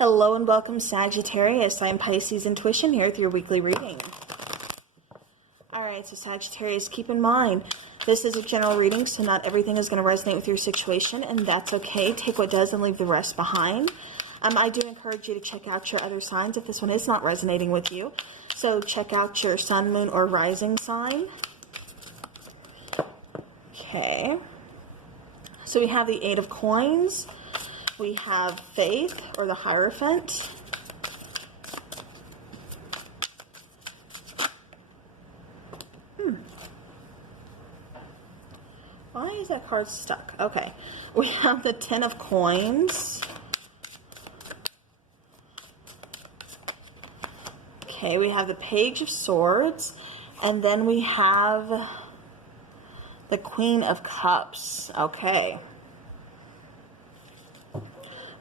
Hello and welcome, Sagittarius. I'm Pisces Intuition here with your weekly reading. Alright, so Sagittarius, keep in mind, this is a general reading, so not everything is going to resonate with your situation, and that's okay. Take what does and leave the rest behind. I do encourage you to check out your other signs if this one is not resonating with you. So check out your sun, moon, or rising sign. Okay. So we have the Eight of Coins. We have Faith, or the Hierophant. Why is that card stuck? Okay. We have the Ten of Coins. Okay, we have the Page of Swords. And then we have the Queen of Cups. Okay.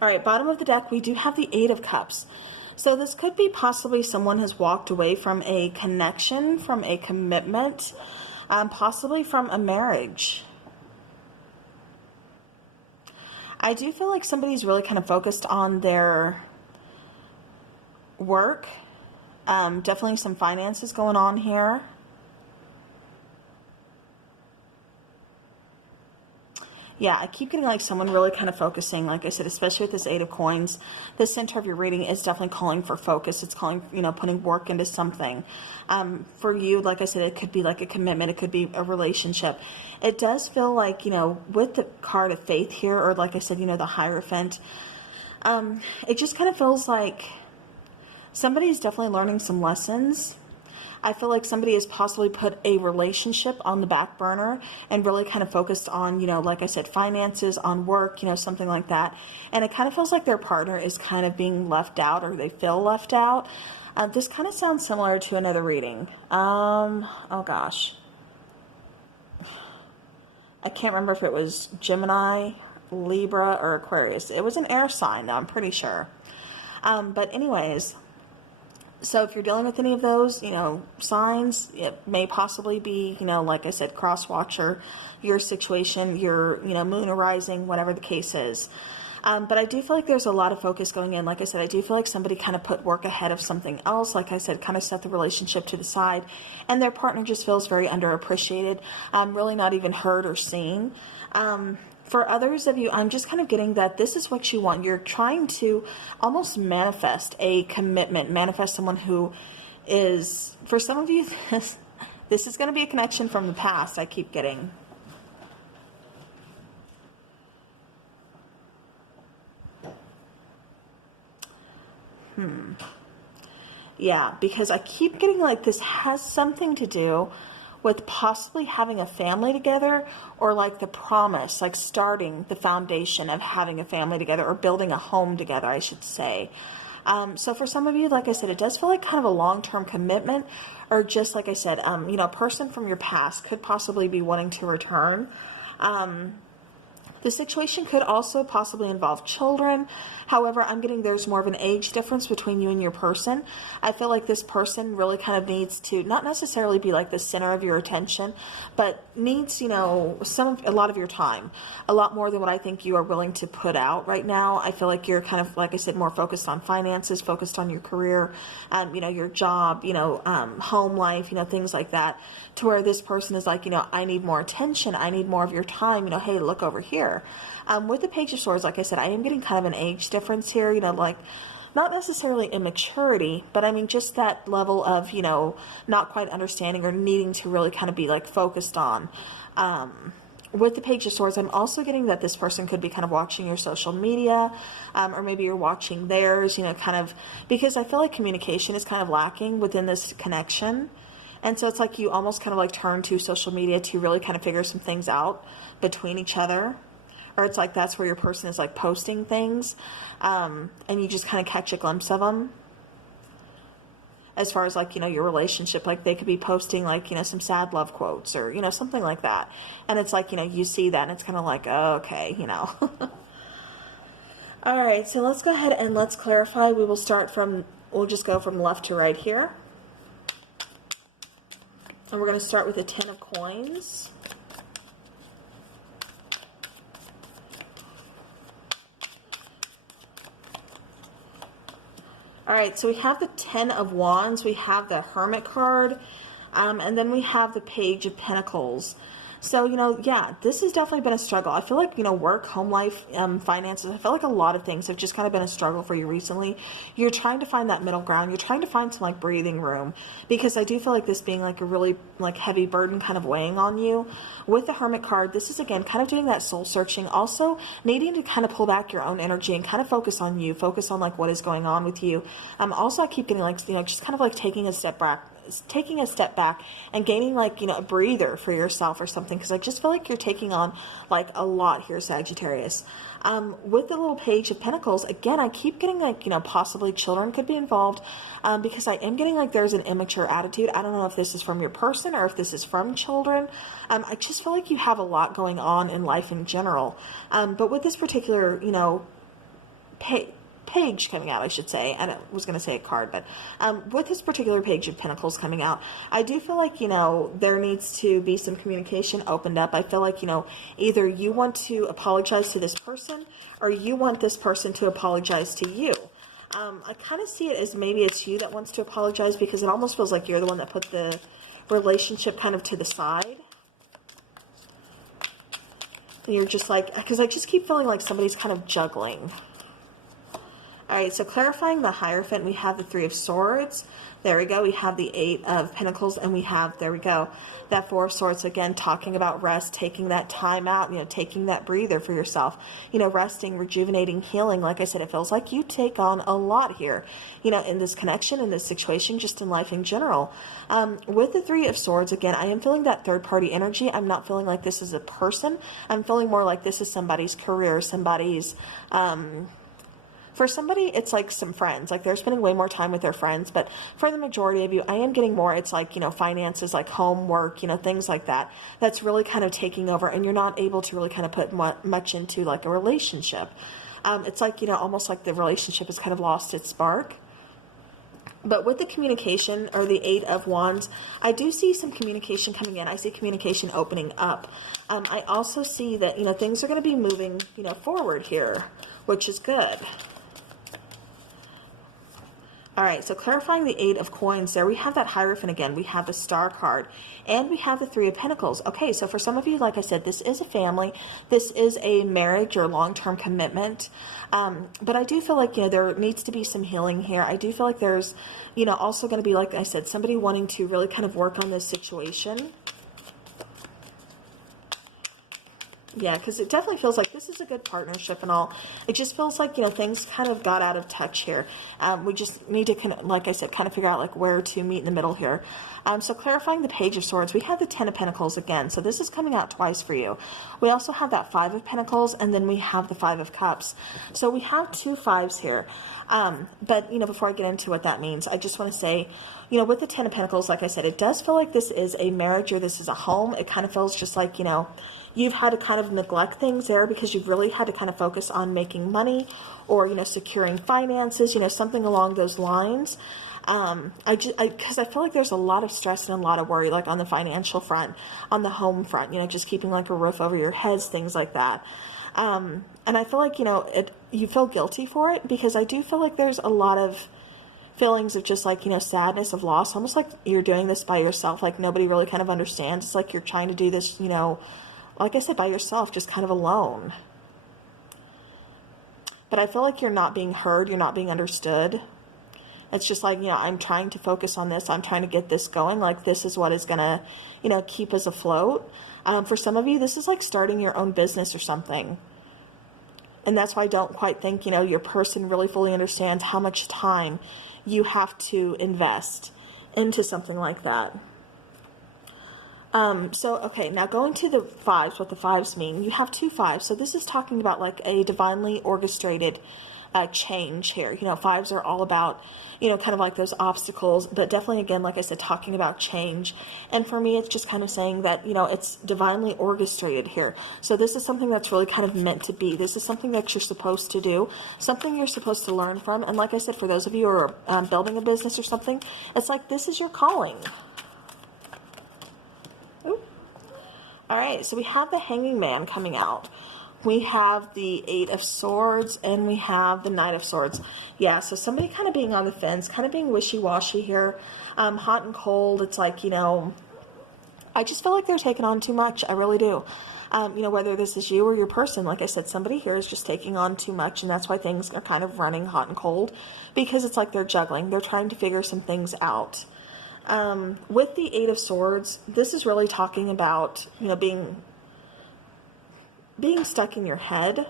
Alright, bottom of the deck, we do have the Eight of Cups. So this could be possibly someone has walked away from a connection, from a commitment, possibly from a marriage. I do feel like somebody's really kind of focused on their work. Definitely some finances going on here. Yeah, I keep getting like someone really kind of focusing, like I said, especially with this Eight of Coins. The center of your reading is definitely calling for focus. It's calling, putting work into something. For you, like I said, it could be like a commitment. It could be a relationship. It does feel like, with the card of Faith here, or like I said, the Hierophant, it just kind of feels like somebody's definitely learning some lessons. I feel like somebody has possibly put a relationship on the back burner and really kind of focused on, like I said, finances, on work, something like that. And it kind of feels like their partner is kind of being left out, or they feel left out. This kind of sounds similar to another reading. Oh gosh. I can't remember if it was Gemini, Libra, or Aquarius. It was an air sign, though, I'm pretty sure. But anyways, so if you're dealing with any of those, signs, it may possibly be, like I said, cross-watcher, your situation, your, moon or rising, whatever the case is. But I do feel like there's a lot of focus going in. Like I said, I do feel like somebody kind of put work ahead of something else. Like I said, kind of set the relationship to the side, and their partner just feels very underappreciated, really not even heard or seen. For others of you, I'm just kind of getting that this is what you want. You're trying to almost manifest a commitment, manifest someone who is, for some of you, this is going to be a connection from the past, I keep getting. Yeah, because I keep getting like this has something to do with possibly having a family together, or like the promise, like starting the foundation of having a family together, or building a home together, I should say. So for some of you, like I said, it does feel like kind of a long-term commitment, or just like I said, a person from your past could possibly be wanting to return. The situation could also possibly involve children. However, I'm getting there's more of an age difference between you and your person. I feel like this person really kind of needs to not necessarily be like the center of your attention, but needs, a lot of your time, a lot more than what I think you are willing to put out right now. I feel like you're kind of, like I said, more focused on finances, focused on your career, your job, home life, things like that, to where this person is like, I need more attention. I need more of your time. Hey, look over here. With the Page of Swords, like I said, I am getting kind of an age difference here, like not necessarily immaturity, but I mean just that level of, not quite understanding or needing to really kind of be like focused on. With the Page of Swords, I'm also getting that this person could be kind of watching your social media, or maybe you're watching theirs, kind of, because I feel like communication is kind of lacking within this connection. And so it's like you almost kind of like turn to social media to really kind of figure some things out between each other. Or it's like that's where your person is like posting things, and you just kind of catch a glimpse of them. As far as like, your relationship, like they could be posting like, some sad love quotes, or, something like that. And it's like, you see that and it's kind of like, oh, okay, All right, so let's go ahead and let's clarify. We'll just go from left to right here. And we're going to start with the Ten of Coins. All right, so we have the 10 of Wands, we have the Hermit card, and then we have the Page of Pentacles. So, yeah, this has definitely been a struggle. I feel like, work, home life, finances, I feel like a lot of things have just kind of been a struggle for you recently. You're trying to find that middle ground. You're trying to find some, like, breathing room, because I do feel like this being, like, a really, like, heavy burden kind of weighing on you. With the Hermit card, this is, again, kind of doing that soul searching, also needing to kind of pull back your own energy and kind of focus on you, focus on, like, what is going on with you. Also, I keep getting, like, just kind of, like, taking a step back and gaining, like, a breather for yourself or something, because I just feel like you're taking on, like, a lot here, Sagittarius. With the little Page of Pentacles, again, I keep getting, like, possibly children could be involved, because I am getting, like, there's an immature attitude. I don't know if this is from your person or if this is from children. I just feel like you have a lot going on in life in general. But with this particular, page coming out, I should say, and I was going to say a card, but with this particular Page of Pentacles coming out, I do feel like, there needs to be some communication opened up. I feel like, either you want to apologize to this person or you want this person to apologize to you. I kind of see it as maybe it's you that wants to apologize, because it almost feels like you're the one that put the relationship kind of to the side. And you're just like, because I just keep feeling like somebody's kind of juggling. All right, so clarifying the Hierophant, we have the 3 of Swords. There we go. We have the 8 of Pentacles, and we have, there we go, that 4 of Swords. Again, talking about rest, taking that time out, taking that breather for yourself, resting, rejuvenating, healing. Like I said, it feels like you take on a lot here, in this connection, in this situation, just in life in general. With the 3 of Swords, again, I am feeling that third-party energy. I'm not feeling like this is a person. I'm feeling more like this is somebody's career, somebody's, for somebody, it's like some friends, like they're spending way more time with their friends. But for the majority of you, I am getting more, it's like, finances, like homework, things like that. That's really kind of taking over, and you're not able to really kind of put much into, like, a relationship. It's like, almost like the relationship has kind of lost its spark. But with the communication, or the 8 of Wands, I do see some communication coming in. I see communication opening up. I also see that, things are going to be moving, forward here, which is good. All right, so clarifying the 8 of Coins, there we have that Hierophant again. We have the Star card, and we have the 3 of Pentacles. Okay, so for some of you, like I said, this is a family. This is a marriage or long-term commitment. But I do feel like, there needs to be some healing here. I do feel like there's, also going to be, like I said, somebody wanting to really kind of work on this situation. Yeah, because it definitely feels like this is a good partnership and all. It just feels like, things kind of got out of touch here. We just need to, like I said, kind of figure out, like, where to meet in the middle here. So clarifying the Page of Swords, we have the 10 of Pentacles again. So this is coming out twice for you. We also have that 5 of Pentacles, and then we have the 5 of Cups. So we have 2 5s here. But, before I get into what that means, I just want to say, with the 10 of Pentacles, like I said, it does feel like this is a marriage or this is a home. It kind of feels just like, you've had to kind of neglect things there because you've really had to kind of focus on making money or, securing finances, something along those lines. Because I feel like there's a lot of stress and a lot of worry, like on the financial front, on the home front, just keeping like a roof over your heads, things like that. And I feel like, you feel guilty for it, because I do feel like there's a lot of feelings of just like, sadness, of loss, almost like you're doing this by yourself. Like nobody really kind of understands. It's like you're trying to do this, like I said, by yourself, just kind of alone. But I feel like you're not being heard. You're not being understood. It's just like, I'm trying to focus on this. I'm trying to get this going. Like this is what is going to, keep us afloat. For some of you, this is like starting your own business or something. And that's why I don't quite think, your person really fully understands how much time you have to invest into something like that. Okay, now going to the 5s, what the 5s mean. You have 2 5s. So this is talking about like a divinely orchestrated change here. 5s are all about, kind of like those obstacles, but definitely, again, like I said, talking about change. And for me, it's just kind of saying that, it's divinely orchestrated here. So this is something that's really kind of meant to be. This is something that you're supposed to do, something you're supposed to learn from. And like I said, for those of you who are building a business or something, it's like this is your calling. All right, so we have the Hanging Man coming out. We have the Eight of Swords and we have the Knight of Swords. Yeah, so somebody kind of being on the fence, kind of being wishy-washy here, hot and cold. It's like, you know, I just feel like they're taking on too much. I really do. You know, whether this is you or your person, like I said, somebody here is just taking on too much, and that's why things are kind of running hot and cold, because it's like they're juggling. They're trying to figure some things out. With the Eight of Swords, this is really talking about, you know, being stuck in your head.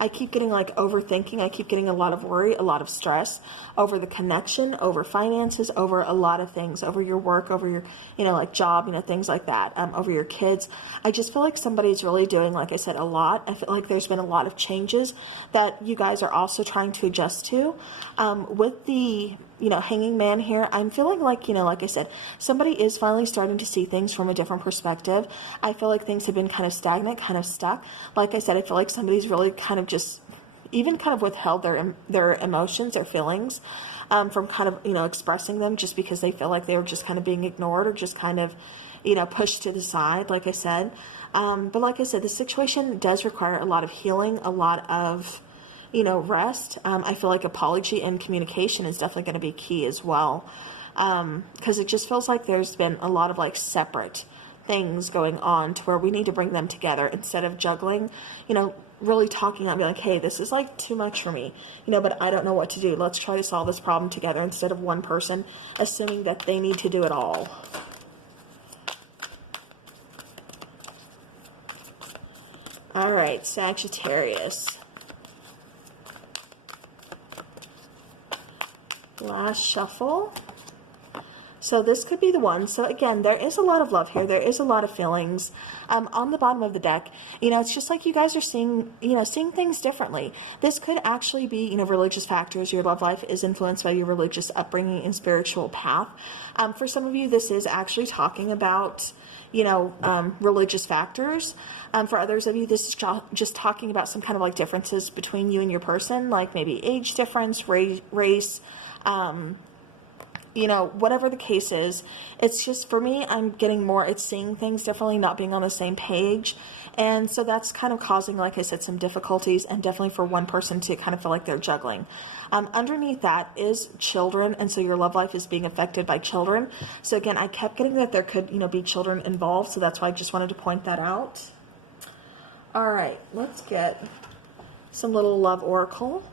I keep getting like overthinking. I keep getting a lot of worry, a lot of stress over the connection, over finances, over a lot of things, over your work, over your, you know, like job, you know, things like that, over your kids. I just feel like somebody's really doing, like I said, a lot. I feel like there's been a lot of changes that you guys are also trying to adjust to. With the, you know, Hanging Man here, I'm feeling like, you know, like I said, somebody is finally starting to see things from a different perspective. I feel like things have been kind of stagnant, kind of stuck. Like I said, I feel like somebody's really kind of just even kind of withheld their emotions, their feelings, from kind of, you know, expressing them, just because they feel like they were just kind of being ignored or just kind of, you know, pushed to the side, like I said. But like I said, the situation does require a lot of healing, a lot of, you know, rest. I feel like apology and communication is definitely going to be key as well. Because it just feels like there's been a lot of like separate things going on to where we need to bring them together instead of juggling, you know, really talking out and be like, hey, this is like too much for me, you know, but I don't know what to do. Let's try to solve this problem together, instead of one person assuming that they need to do it all. All right, Sagittarius. Last shuffle. So this could be the one. So again, there is a lot of love here. There is a lot of feelings. On the bottom of the deck, you know, it's just like you guys are seeing, you know, seeing things differently. This could actually be, you know, religious factors. Your love life is influenced by your religious upbringing and spiritual path. For some of you, this is actually talking about, you know, religious factors. For others of you, this is just talking about some kind of like differences between you and your person, like maybe age difference, race, you know, whatever the case is. It's just, for me, I'm getting more, it's seeing things differently, not being on the same page. And so that's kind of causing, like I said, some difficulties, and definitely for one person to kind of feel like they're juggling. Underneath that is children, and so your love life is being affected by children. So again, I kept getting that there could, you know, be children involved, so that's why I just wanted to point that out. All right, let's get some little love oracle.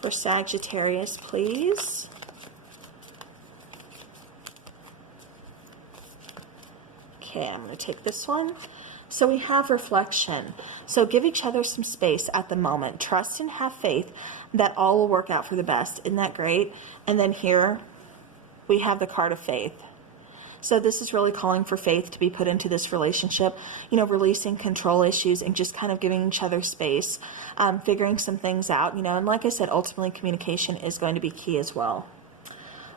For Sagittarius, please. Okay, I'm going to take this one. So we have reflection. So give each other some space at the moment. Trust and have faith that all will work out for the best. Isn't that great? And then here we have the card of faith. So this is really calling for faith to be put into this relationship, you know, releasing control issues and just kind of giving each other space, figuring some things out, you know, and like I said, ultimately communication is going to be key as well.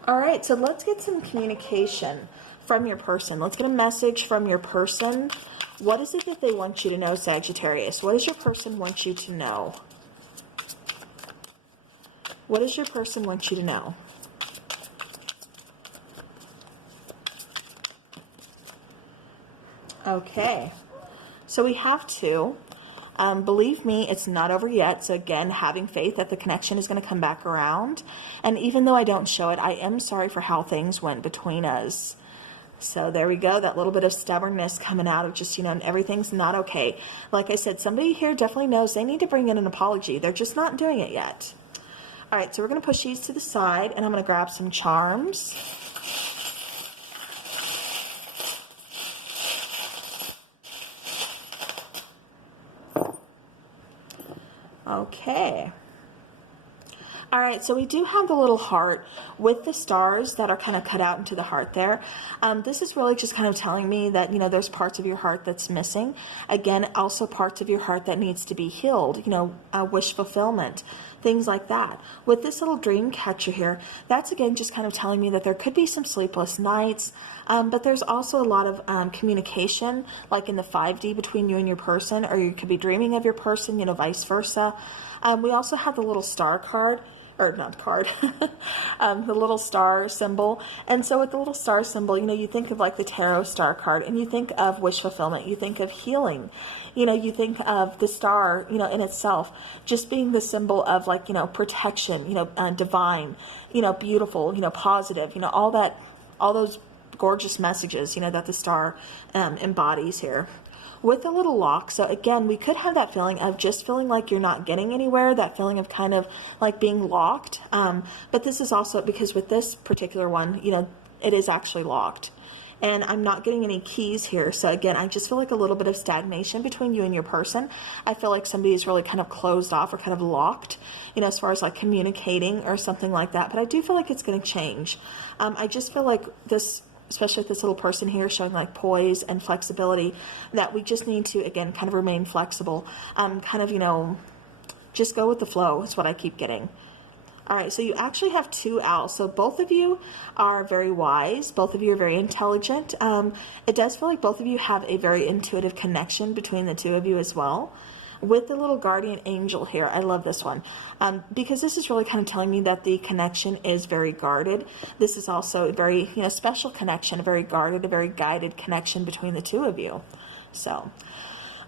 All right, so let's get some communication from your person. Let's get a message from your person. What is it that they want you to know, Sagittarius? What does your person want you to know? What does your person want you to know? Okay, so we have two. Believe me, it's not over yet. So again, having faith that the connection is going to come back around. And even though I don't show it, I am sorry for how things went between us. So there we go, that little bit of stubbornness coming out of just, you know, and everything's not okay. Like I said, somebody here definitely knows they need to bring in an apology. They're just not doing it yet. All right, so we're going to push these to the side, and I'm going to grab some charms. Okay. All right, so we do have the little heart with the stars that are kind of cut out into the heart there. This is really just kind of telling me that, you know, there's parts of your heart that's missing. Again, also parts of your heart that needs to be healed, you know, wish fulfillment, things like that. With this little dream catcher here, that's again just kind of telling me that there could be some sleepless nights, but there's also a lot of communication, like in the 5D between you and your person, or you could be dreaming of your person, you know, vice versa. We also have the little star card, or not the card, the little star symbol. And so with the little star symbol, you know, you think of like the tarot star card, and you think of wish fulfillment, you think of healing, you know, you think of the star, you know, in itself, just being the symbol of like, you know, protection, you know, divine, you know, beautiful, you know, positive, you know, all that, all those gorgeous messages, you know, that the star embodies here. With a little lock, so again, we could have that feeling of just feeling like you're not getting anywhere, that feeling of kind of like being locked. But this is also because with this particular one, you know, it is actually locked. And I'm not getting any keys here. So again, I just feel like a little bit of stagnation between you and your person. I feel like somebody is really kind of closed off or kind of locked, you know, as far as like communicating or something like that. But I do feel like it's going to change. I just feel like this, especially with this little person here showing like poise and flexibility, that we just need to, again, kind of remain flexible, kind of, you know, just go with the flow is what I keep getting. All right, so you actually have two owls. So both of you are very wise. Both of you are very intelligent. It does feel like both of you have a very intuitive connection between the two of you as well. With the little guardian angel here, I love this one, because this is really kind of telling me that the connection is very guarded. This is also a very, you know, special connection, a very guarded, a very guided connection between the two of you. So,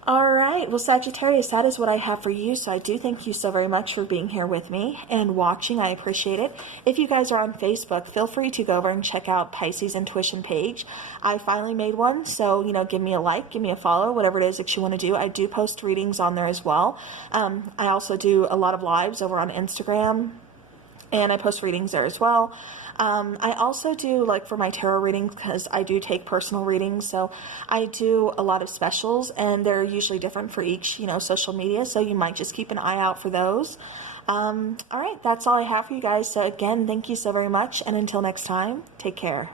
all right, well, Sagittarius, that is what I have for you. So I do thank you so very much for being here with me and watching. I appreciate it. If you guys are on Facebook, feel free to go over and check out Pisces Intuition page. I finally made one, so, you know, give me a like, give me a follow, whatever it is that you want to do. I do post readings on there as well. I also do a lot of lives over on Instagram, and I post readings there as well. I also do, like, for my tarot readings, because I do take personal readings, so I do a lot of specials, and they're usually different for each, you know, social media, so you might just keep an eye out for those. All right, that's all I have for you guys. So again, thank you so very much, and until next time, take care.